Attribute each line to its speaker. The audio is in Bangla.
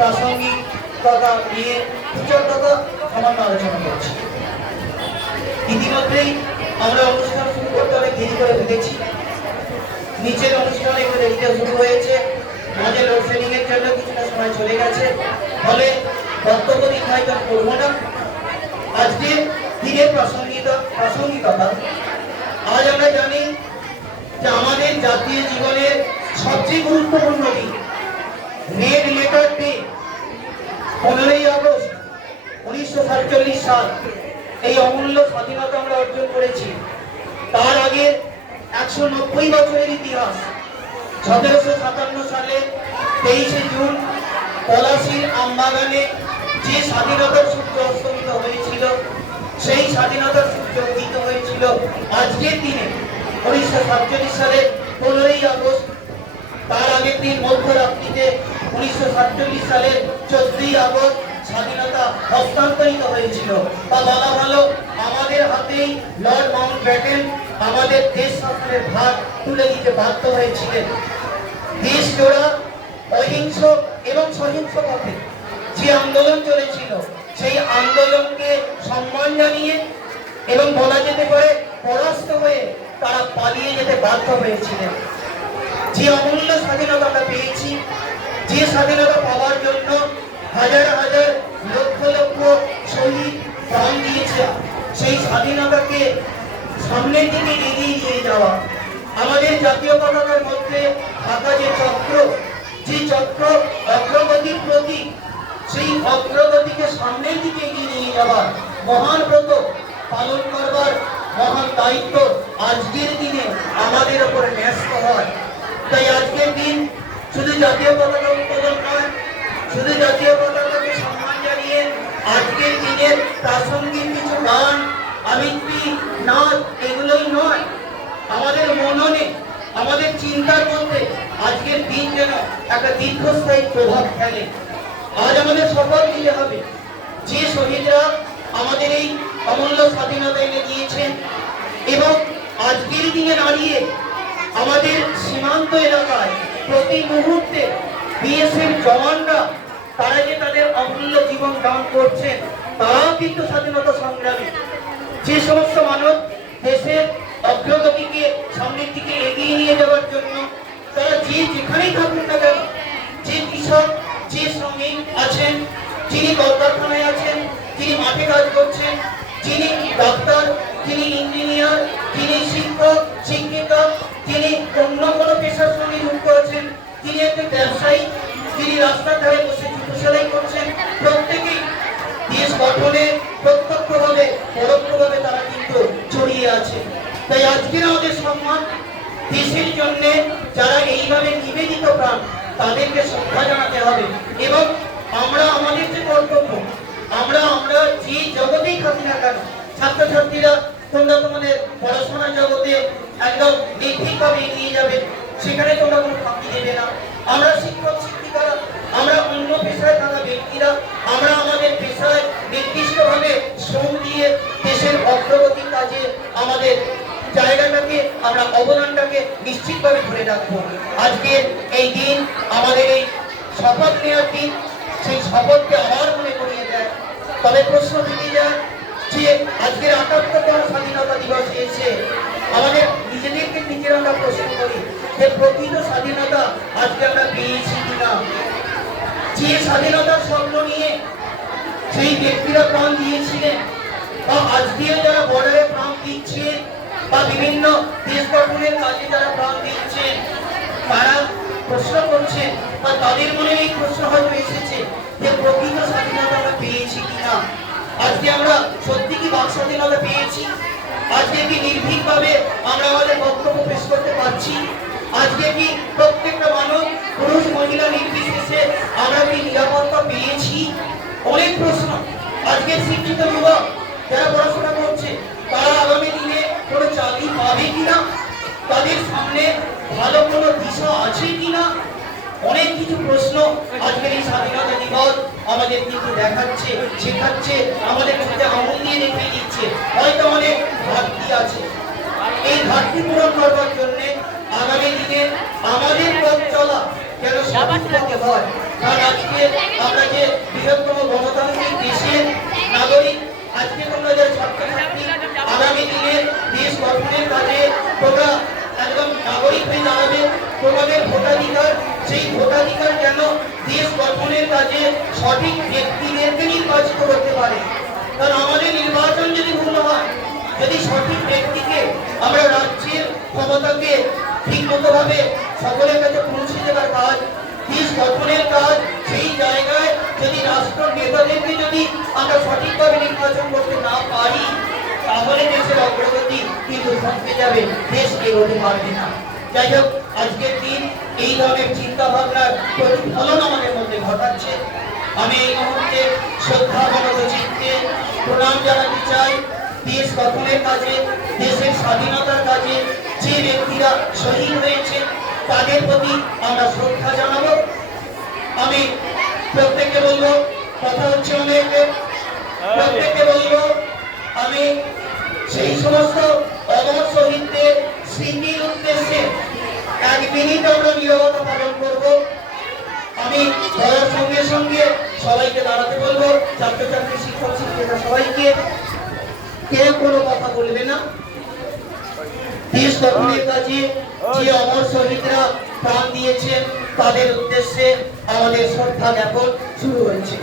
Speaker 1: প্রাসঙ্গিকতা নিয়ে উচ্চততা সামান্য আলোচনা করছি ইতিমধ্যেই আমরা অনুষ্ঠান শুরু করতে অনেক দেরি করে ফেলেছি নিচের অনুষ্ঠান একটু দেরিতে শুরু হয়েছে মাঝে লোডশেডিং এর জন্য কিছুটা সময় চলে গেছে ফলে বক্তব্য নির্ধারিত করব না আজকে দিনের প্রাসঙ্গিক প্রাসঙ্গিকতা আজ আমরা জানি যে আমাদের জাতীয় জীবনের সবচেয়ে গুরুত্বপূর্ণ ডে পনেরোই আগস্ট উনিশশো সাতচল্লিশ সাল এই অমূল্য স্বাধীনতা আমরা অর্জন করেছি। তার আগে একশো নব্বই বছরের ইতিহাস, সতেরোশো সাতান্ন সালে তেইশে জুন পলাশির আমবাগানে যে স্বাধীনতার সূর্য অস্তমিত হয়েছিল, সেই স্বাধীনতার সূর্য উদিত হয়েছিল। আজকের দিনে উনিশশো সাতচল্লিশ সালের পনেরোই আগস্ট, তার আগের দিন মধ্যরাত্রিতে উনিশশো সাতচল্লিশ সালের চোদ্দই আগস্ট স্বাধীনতা আমাদের আমাদের তুলে বাধ্য দেশ জোড়া, অহিংস এবং সহিংস পথে যে আন্দোলন চলেছিল, সেই আন্দোলনকে সম্মান জানিয়ে এবং বলা যেতে পারে পরাস্ত হয়ে তারা পালিয়ে যেতে বাধ্য হয়েছিলেন। যে অমূল্য স্বাধীনতা পেয়েছি যে স্বাধীনতা পাওয়ার জন্য হাজার হাজার লক্ষ লক্ষ শহীদ প্রাণ দিয়েছে, সেই স্বাধীনতাকে সামনের দিকে এগিয়ে নিয়ে যাওয়া। আমাদের জাতীয় পতাকার মধ্যে থাকা যে চক্র যে চক্র অগ্রগতির প্রতীক, সেই অগ্রগতিকে সামনের দিকে এগিয়ে নিয়ে যাওয়ার মহান ব্রত পালন করবার মহান দায়িত্ব আজকের দিনে আমাদের ওপরে ন্যস্ত হয়। তাই আজকের দিন শুধু জাতীয় পতাকা শুধু জাতীয় পতাকাকে সম্মান জানিয়ে আজকের দিনের প্রাসঙ্গিক কিছু গান, আবৃত্তি, নাচ, এগুলোই নয়। আমাদের মননে, আমাদের চিন্তার মধ্যে আজকের দিন যেন একটা দীর্ঘস্থায়ী প্রভাব ফেলে। আজ আমাদের শপথ নিতে হবে। যে শহীদরা আমাদের এই অমূল্য স্বাধীনতা এনে দিয়েছেন এবং আজকের দিনে দাঁড়িয়ে আমাদের সীমান্ত এলাকায় প্রতি মুহূর্তে বিএসএফ জওয়ানরা তারা যে তাদের অমূল্য জীবন দান করছেন, তারাও কিন্তু স্বাধীনতা সংগ্রামী। যে সমস্ত মানব দেশের অগ্রগতিকে সামনের দিকে এগিয়ে নিয়ে যাওয়ার জন্য তারা যে যেখানেই থাকুন না কেন, যে কৃষক, যে শ্রমিক আছেন, যিনি কলকারখানায় আছেন, যিনি মাঠে কাজ করছেন, যিনি ডাক্তার, যিনি ইঞ্জিনিয়ার, যিনি শিক্ষক, শিক্ষিকা, যিনি অন্য কোনো পেশার সঙ্গে যুক্ত আছেন তিনি একজন ব্যবসায়ী, যিনি রাস্তার ধারে বসে সেলাই করছেন। প্রত্যেকেই দেশ গঠনে, প্রত্যক্ষভাবে, পরোক্ষভাবে তারা কিন্তু জড়িয়ে আছে। তাই আজকের আমাদের সম্মান দেশের জন্য যারা এইভাবে নিবেদিত প্রাণ, তাদেরকে শ্রদ্ধা জানাতে হবে। এবং আমরা, আমাদের যে কর্তব্য, আমরা আমরা যে জগতেই থাকি না কেন, ছাত্রছাত্রীরা তোমরা তোমাদের পড়াশোনার জগতে একদম নির্ভীকভাবে এগিয়ে যাবে। সেখানে তোমরা কোনো ফাঁকি দেবে না আমরা শিক্ষক শিক্ষিকারা আমরা অন্য পেশায় থাকা ব্যক্তিরা আমরা আমাদের পেশায় নির্দিষ্টভাবে শ্রম দিয়ে দেশের অগ্রগতির কাজে আমাদের জায়গাটাকে আমরা অবদানটাকে নিশ্চিতভাবে ধরে রাখব। আজকে এই দিন আমাদের এই শপথ নেওয়ার দিন, সেই শপথকে আবার মনে করিয়ে দেয়। তবে প্রশ্ন থেকে যায় যে আজকের আটাত্তরতম স্বাধীনতা দিবস এসে আমাদের নিজেদেরকে নিজেরা আমরা প্রশ্ন করি যে প্রকৃত স্বাধীনতা আজকে আমরা পেয়েছি কিনা? যে স্বাধীনতার স্বপ্ন নিয়ে সেই ব্যক্তিরা প্রাণ দিয়েছিলেন, বা আজকেও যারা বর্ডারে প্রাণ দিচ্ছে বা বিভিন্ন দেশ গঠনের কাজে যারা প্রাণ দিচ্ছেন তারা প্রশ্ন করছে বা তাদের মনে এই প্রশ্ন হয়তো এসেছে যে প্রকৃত স্বাধীনতা আমরা পেয়েছি কিনা। আজকে আমরা সত্যি কি বাক স্বাধীনতা পেয়েছি? আজকে কি নির্ভীকভাবে আমরা আমাদের বক্তব্য পেশ করতে পারছি? আজকে কি প্রত্যেকটা মানুষ, পুরুষ, মহিলা নির্বিশেষে আমরা কি নিরাপত্তা পেয়েছি? অনেক প্রশ্ন। আজকে শিক্ষিত যুবক যারা পড়াশোনা করছে, তারা আগামী কোনো চাকরি পাবে কিনা? তাদের সামনে ভালো কোনো দিশা আছে কিনা? অনেক কিছু প্রশ্ন আজকের এই স্বাধীনতা দিবস আমাদের কিন্তু দেখাচ্ছে, শেখাচ্ছে, আমাদের মধ্যে আমল দিয়ে রেখে দিচ্ছে। হয়তো অনেক ঘাটতি আছে। এই ঘাটতি পূরণ করবার জন্যে আগামী দিনে আমাদের পথ চলা যেন সঠিকভাবে হয়। কারণ আজকে আমরা যে বৃহত্তম গণতান্ত্রিক দেশের নাগরিক, আজকে তোমরা যে ছাত্রছাত্রী, আগামী দিনে দেশ গঠনের কাজে তোমরা একদম নাগরিক হয়ে দাঁড়াবে তোমাদের ভোটাধিকার, সেই ভোটাধিকার যেন দেশ গঠনের কাজে সঠিক ব্যক্তিদেরকে নির্বাচিত করতে পারে? কারণ আমাদের নির্বাচন যদি ভুল হয়, যদি সঠিক ব্যক্তিকে আমরা রাজ্যের ক্ষমতাকে ঠিক মতো সকলের কাছে পৌঁছে দেওয়ার কাজ, দেশ গঠনের কাজ, সেই জায়গায় যদি রাষ্ট্র নেতাদেরকে যদি আমরা সঠিকভাবে নির্বাচন করতে না পারি তাহলে দেশের অগ্রগতি কিন্তু থমকে যাবে, দেশ এগোতে পারবে না। যাই হোক, আজকের দিন এই ধরনের চিন্তা ভাবনার প্রতিফলন আমাদের মধ্যে ঘটাচ্ছে। আমি এই মুহূর্তে শ্রদ্ধা চিত্তে প্রণাম জানাতে চাই দেশ গঠনের কাজে, দেশের স্বাধীনতার কাজে। যে ব্যক্তিরা শহীদ হয়েছে, তাদের প্রতি আমরা শ্রদ্ধা জানাব। আমি প্রত্যেককে বলব, কথা হচ্ছে অনেক, প্রত্যেককে বলব সেই সমস্ত অমর শহীদদের স্মৃতির উদ্দেশ্যে এক মিনিট আমরা নিরবতা পালন করব। আমি ধরার সঙ্গে সঙ্গে সবাইকে দাঁড়াতে বলব, ছাত্রছাত্রী, শিক্ষক, শিক্ষিকা সবাইকে। কেউ কোনো কথা বলবে না। অমর প্রাণ দিয়েছেন, তাদের উদ্দেশ্যে আমাদের শ্রদ্ধা জ্ঞাপন শুরু হয়েছে।